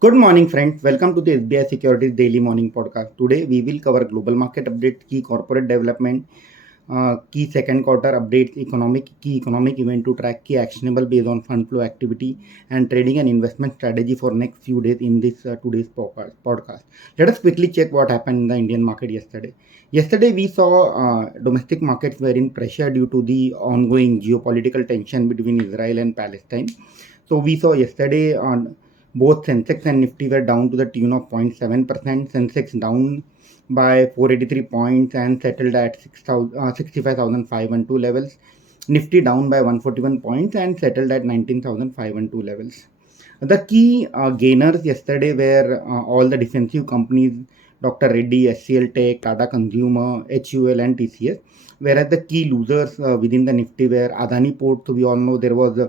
Good morning, friends. Welcome to the SBI Securities Daily Morning Podcast. Today, we will cover global market updates, key corporate development, key second quarter updates, key economic event to track, key actionable based on fund flow activity, and trading and investment strategy for next few days in this today's podcast. Let us quickly check what happened in the Indian market yesterday. Yesterday, we saw domestic markets were in pressure due to the ongoing geopolitical tension between Israel and Palestine. So we saw yesterday on both Sensex and Nifty were down to the tune of 0.7%. Sensex down by 483 points and settled at 65,512 levels. Nifty down by 141 points and settled at 19,512 levels. The key gainers yesterday were all the defensive companies, Dr. Reddy, SCL Tech, Tata Consumer, HUL, and TCS. Whereas the key losers within the Nifty were Adani Port. So we all know there was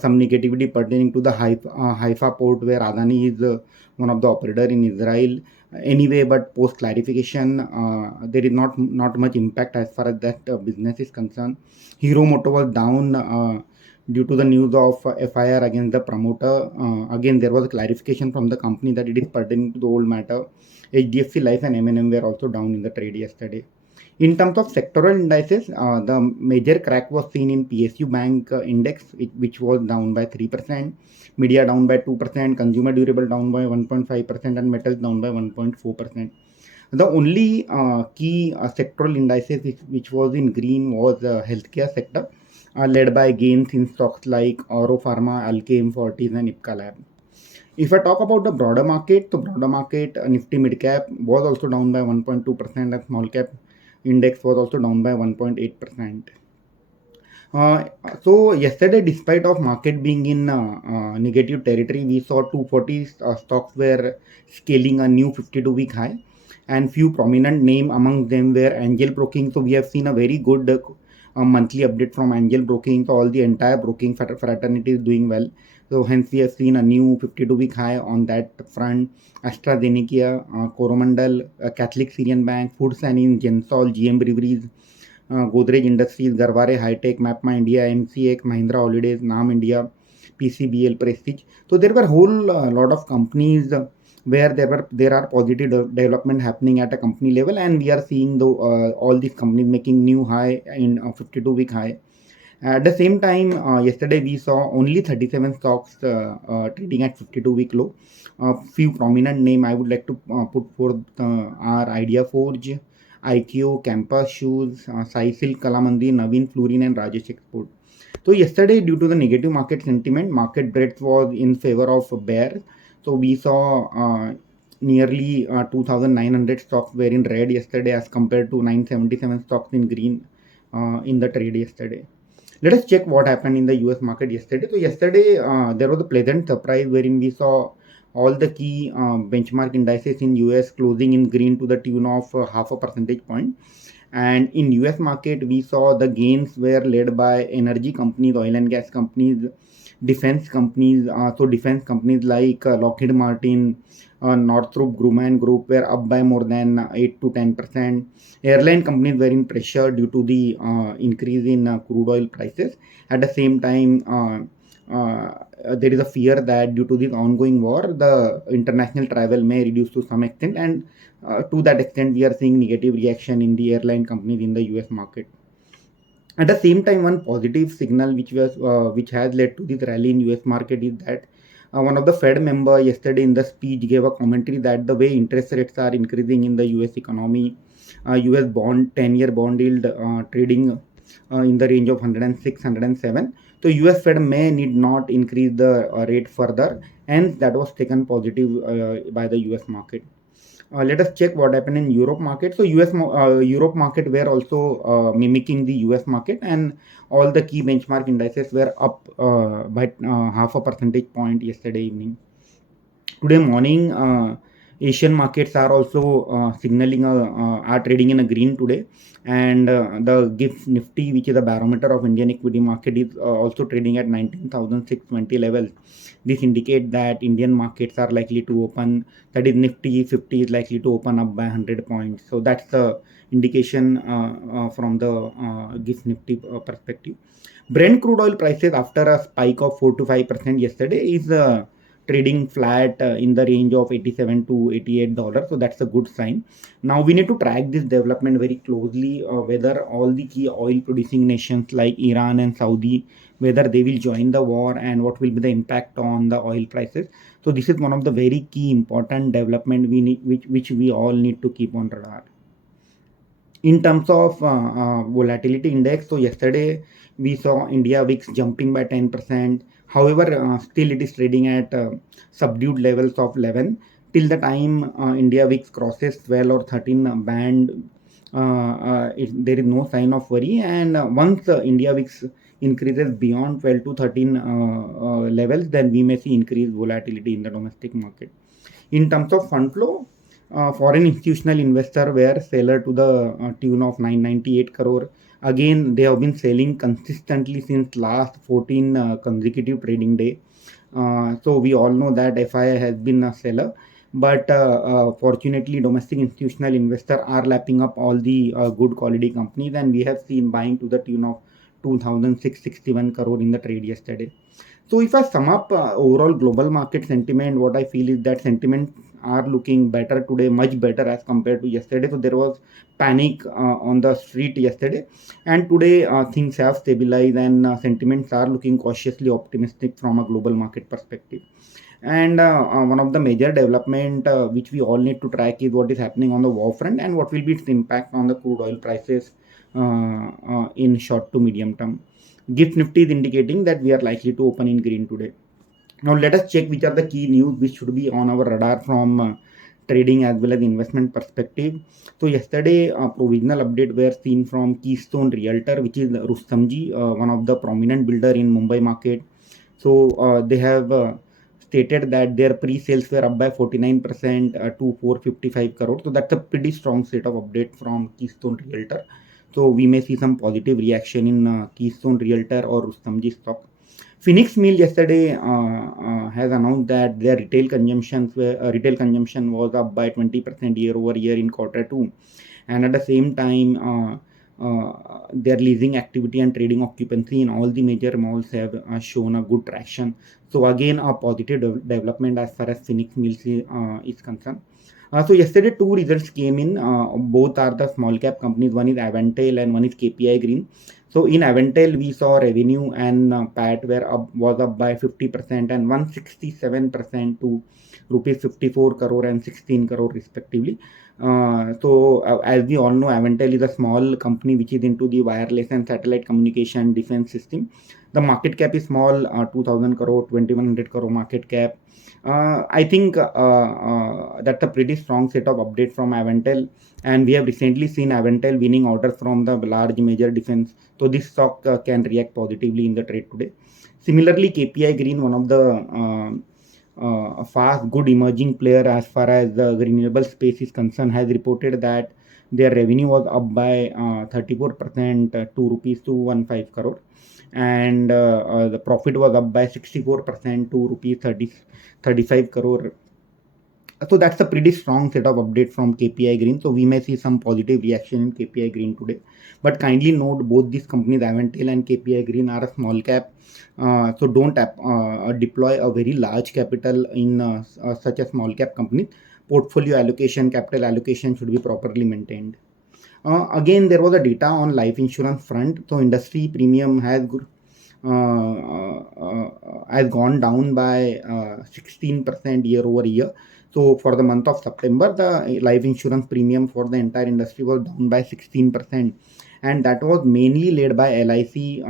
some negativity pertaining to the Haifa port, where Adani is one of the operator in Israel. Anyway, but post clarification, there is not much impact as far as that business is concerned. Hero Moto was down due to the news of FIR against the promoter. Again, there was a clarification from the company that it is pertaining to the old matter. HDFC Life and M&M were also down in the trade yesterday. In terms of sectoral indices, the major crack was seen in PSU Bank index, which was down by 3%, media down by 2%, consumer durable down by 1.5%, and metals down by 1.4%. The only key sectoral indices which was in green was healthcare sector, led by gains in stocks like Oro Pharma, Alkem, Fortis, and Ipca Lab. If I talk about the broader market, the broader market Nifty mid cap was also down by 1.2%, and small cap index was also down by 1.8%. Uh, so yesterday, despite of market being in negative territory, we saw 240 stocks were scaling a new 52-week high, and few prominent name among them were Angel Broking. So we have seen a very good monthly update from Angel Broking. So all the entire broking fraternity is doing well. So hence we have seen a new 52-week high on that front. AstraZeneca, Coromandel, Catholic Syrian Bank, Food Sanin, Gensol, GM Breweries, Godrej Industries, Garware High-Tech, Mapma India, MCX, Mahindra Holidays, Naam India, PCBL, Prestige. So there were whole lot of companies where there are positive development happening at a company level, and we are seeing all these companies making new high in 52-week high. At the same time, yesterday we saw only 37 stocks trading at 52-week low. A few prominent name I would like to put forth are Idea Forge, IQ, Campus Shoes, Saisil, Kalamandi, Naveen Fluorine, and Rajesh Export. So yesterday, due to the negative market sentiment, market breadth was in favor of bear. So we saw nearly 2,900 stocks were in red yesterday as compared to 977 stocks in green in the trade yesterday. Let us check what happened in the US market yesterday. So yesterday there was a pleasant surprise wherein we saw all the key benchmark indices in US closing in green to the tune of half a percentage point. And in US market, we saw the gains were led by energy companies, oil and gas companies, defense companies. So defense companies like Lockheed Martin, Northrop Grumman Group were up by more than 8 to 10%. Airline companies were in pressure due to the increase in crude oil prices. At the same time, there is a fear that due to this ongoing war, the international travel may reduce to some extent, and to that extent, we are seeing negative reaction in the airline companies in the US market. At the same time, one positive signal which has led to this rally in US market is that one of the Fed member yesterday in the speech gave a commentary that the way interest rates are increasing in the US economy, US bond 10-year bond yield trading in the range of 106, 107. So US Fed may need not increase the rate further, and that was taken positive by the US market. Let us check what happened in Europe market. So Europe market were also mimicking the US market, and all the key benchmark indices were up by half a percentage point yesterday evening. Today morning, Asian markets are also signaling are trading in a green today, and the GIFT Nifty, which is a barometer of Indian equity market, is also trading at 19,620 levels. This indicates that Indian markets are likely to open. That is, Nifty 50 is likely to open up by 100 points. So that's the indication from the GIFT Nifty perspective. Brent crude oil prices after a spike of 4 to 5% yesterday is trading flat in the range of 87 to $88. So that's a good sign. Now we need to track this development very closely, whether all the key oil producing nations like Iran and Saudi, whether they will join the war and what will be the impact on the oil prices. So this is one of the very key important development we need, which we all need to keep on radar. In terms of volatility index, so yesterday we saw India VIX jumping by 10%. However, still it is trading at subdued levels of 11. Till the time India VIX crosses 12 or 13 band, there is no sign of worry. And once India VIX increases beyond 12 to 13 levels, then we may see increased volatility in the domestic market. In terms of fund flow, foreign institutional investor were seller to the tune of 998 crore. Again, they have been selling consistently since last 14 consecutive trading day. So we all know that FII has been a seller, but fortunately domestic institutional investors are lapping up all the good quality companies, and we have seen buying to the tune of 2661 crore in the trade yesterday. So if I sum up overall global market sentiment, what I feel is that sentiment are looking better today, much better as compared to yesterday. So there was panic on the street yesterday, and today things have stabilized, and sentiments are looking cautiously optimistic from a global market perspective. And one of the major development which we all need to track is what is happening on the war front and what will be its impact on the crude oil prices in short to medium term. GIFT Nifty is indicating that we are likely to open in green today. Now let us check which are the key news which should be on our radar from trading as well as investment perspective. So yesterday, provisional update were seen from Keystone Realtor, which is Rustamji, one of the prominent builder in Mumbai market. So they have stated that their pre-sales were up by 49% to 455 crore. So that's a pretty strong set of update from Keystone Realtor. So we may see some positive reaction in Keystone Realtor or Rustamji stock. Phoenix Mill yesterday has announced that their retail consumption was up by 20% year over year in quarter two, and at the same time, their leasing activity and trading occupancy in all the major malls have shown a good traction. So again, a positive development as far as Phoenix Mills is concerned. So yesterday, two results came in. Both are the small cap companies. One is Avantel and one is KPI Green. So in Avantel, we saw revenue and PAT was up by 50% and 167% to rupees 54 crore and 16 crore respectively. As we all know, Avantel is a small company which is into the wireless and satellite communication defense system. The market cap is small, 2000 crore, 2100 crore market cap. I think that's a pretty strong set of update from Avantel, and we have recently seen Avantel winning orders from the large major defense. So this stock can react positively in the trade today. Similarly, KPI Green, one of the fast, good emerging player as far as the renewable space is concerned, has reported that their revenue was up by 34% to rupees 215 crore, and the profit was up by 64% to rupees 35 crore. So that's a pretty strong set of update from KPI Green. So we may see some positive reaction in KPI Green today. But kindly note, both these companies, Avantel and KPI Green, are a small cap. So don't deploy a very large capital in such a small cap company. Portfolio allocation, capital allocation should be properly maintained. Again, there was a data on life insurance front. So industry premium has gone down by 16% year over year. So for the month of September, the life insurance premium for the entire industry was down by 16%, and that was mainly led by LIC,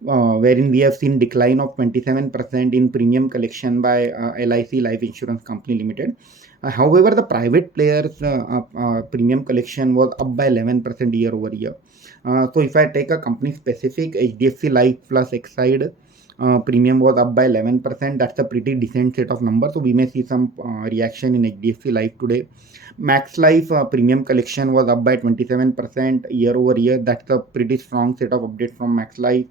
wherein we have seen decline of 27% in premium collection by LIC Life Insurance Company Limited. However, the private players' premium collection was up by 11% year over year. So if I take a company specific, HDFC Life plus Exide premium was up by 11%. That's a pretty decent set of numbers. So we may see some reaction in HDFC Life today. Max Life premium collection was up by 27% year over year. That's a pretty strong set of update from Max Life.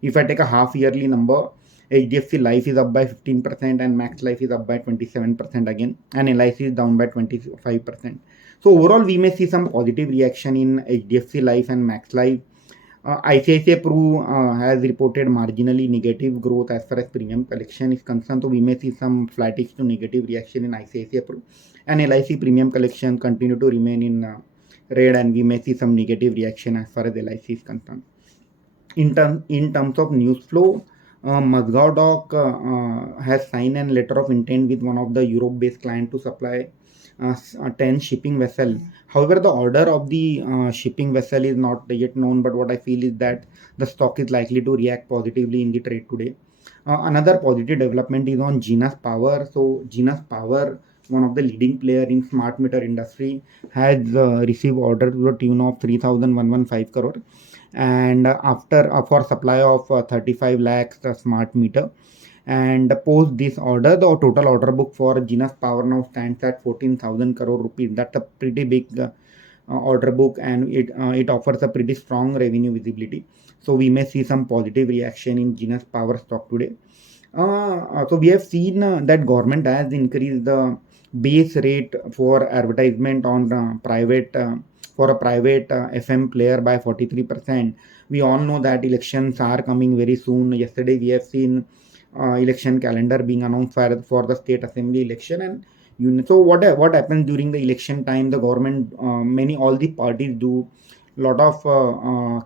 If I take a half yearly number, HDFC Life is up by 15% and Max Life is up by 27% again, and LIC is down by 25%. So overall, we may see some positive reaction in HDFC Life and Max Life. ICICI Pru has reported marginally negative growth as far as premium collection is concerned. So we may see some flattish to negative reaction in ICICI Pru, and LIC premium collection continue to remain in red, and we may see some negative reaction as far as LIC is concerned. In terms of news flow, Mazgaon Dock has signed a letter of intent with one of the Europe-based client to supply 10 shipping vessel. However, the order of the shipping vessel is not yet known, but what I feel is that the stock is likely to react positively in the trade today. Another positive development is on Genus Power. So Genus Power, one of the leading player in smart meter industry, has received order to the tune of 3,115 crore, and after for supply of 35 lakhs smart meter. And post this order, the total order book for Genus Power now stands at 14,000 crore rupees. That's a pretty big order book, and it offers a pretty strong revenue visibility. So we may see some positive reaction in Genus Power stock today. So we have seen that government has increased the base rate for advertisement on private for a private FM player by 43%. We all know that elections are coming very soon. Yesterday we have seen election calendar being announced for the state assembly election, and so what happens during the election time? The government, all the parties do lot of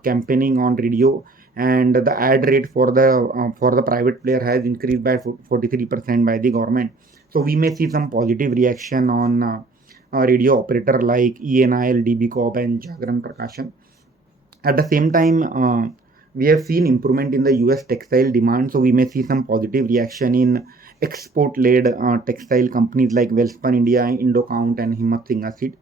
campaigning on radio, and the ad rate for the private player has increased by 43% by the government. So we may see some positive reaction on radio operator like ENIL, DB Corp, and Jagran Prakashan. At the same time, we have seen improvement in the US textile demand, so we may see some positive reaction in export-led textile companies like Welspun India, Indocount, and Himmat Singh Acid.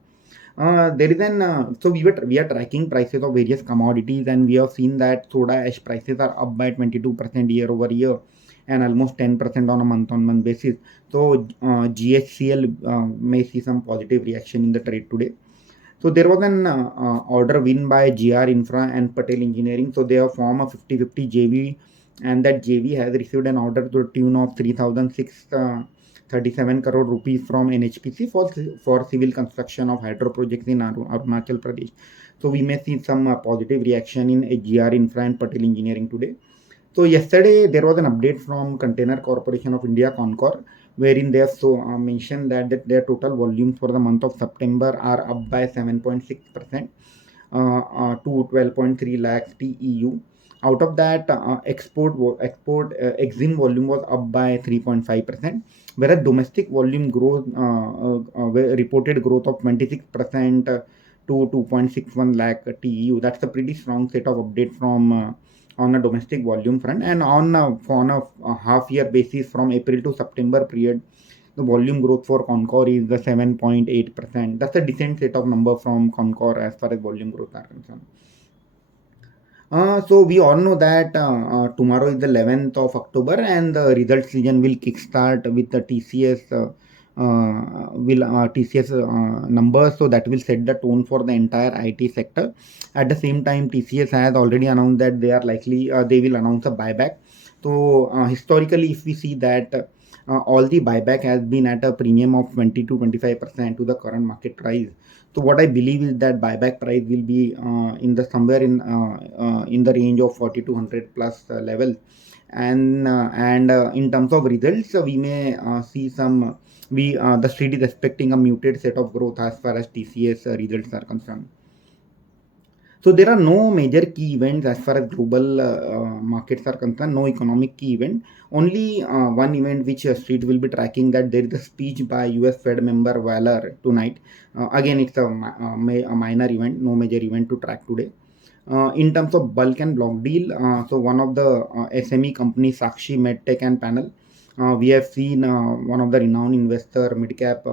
There is an so we are tracking prices of various commodities, and we have seen that soda ash prices are up by 22% year over year, and almost 10% on a month-on-month basis. So GHCL may see some positive reaction in the trade today. So there was an order win by GR Infra and Patel Engineering. So they have formed a 50-50 JV, and that JV has received an order to the tune of 3,637 crore rupees from NHPC for civil construction of hydro projects in Arunachal Pradesh. So we may see some positive reaction in GR Infra and Patel Engineering today. So yesterday there was an update from Container Corporation of India, Concor, wherein they have mentioned that their total volumes for the month of September are up by 7.6% to 12.3 lakhs TEU. Out of that, export exim volume was up by 3.5%, whereas domestic volume growth reported growth of 26% to 2.61 lakh TEU. That's a pretty strong set of updates from on a domestic volume front. And on a half year basis from April to September period, the volume growth for Concor is the 7.8%. That's a decent set of number from Concor as far as volume growth are concerned. So we all know that tomorrow is the 11th of October, and the result season will kickstart with the TCS TCS numbers. So that will set the tone for the entire IT sector. At the same time, TCS has already announced that they are likely they will announce a buyback. So historically, if we see that all the buyback has been at a premium of 20 to 25% to the current market price. So what I believe is that buyback price will be in the somewhere in the range of 40 to 100 plus level. And in terms of results, we may see some. The street is expecting a muted set of growth as far as TCS results are concerned. So there are no major key events as far as global markets are concerned. No economic key event. Only one event which street will be tracking, that there is a speech by US Fed member Waller tonight. Again, it's a minor event, no major event to track today. In terms of bulk and block deal, so one of the SME companies, Sakshi Medtech and Panel, we have seen one of the renowned investor, midcap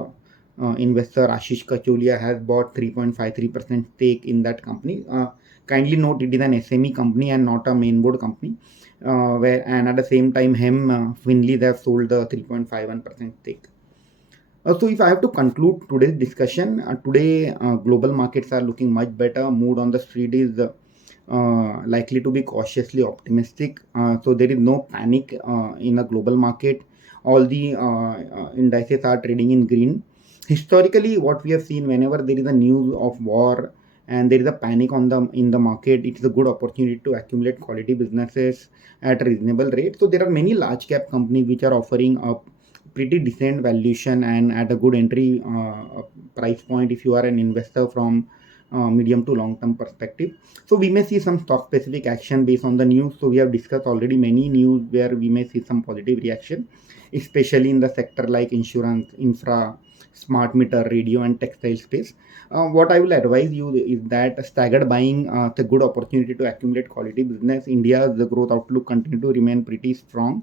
investor Ashish Kacholia has bought 3.53% stake in that company. Kindly note it is an SME company and not a mainboard company. And at the same time, Finley, they have sold the 3.51% stake. So if I have to conclude today's discussion, today global markets are looking much better. Mood on the street is likely to be cautiously optimistic. So there is no panic in a global market. All the indices are trading in green. Historically, what we have seen, whenever there is a news of war and there is a panic in the market, it is a good opportunity to accumulate quality businesses at a reasonable rate. So there are many large cap companies which are offering a pretty decent valuation and at a good entry price point if you are an investor from medium to long term perspective. So we may see some stock specific action based on the news. So we have discussed already many news where we may see some positive reaction, especially in the sector like insurance, infra, smart meter, radio and textile space. What I will advise you is that staggered buying is a good opportunity to accumulate quality business. India, the growth outlook continue to remain pretty strong,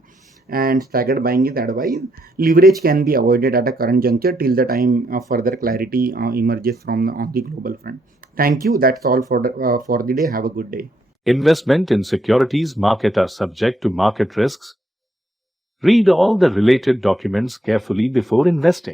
and staggered buying is advised. Leverage can be avoided at a current juncture till the time further clarity emerges from on the global front. Thank you. That's all for the day. Have a good day. Investment in securities market are subject to market risks. Read all the related documents carefully before investing.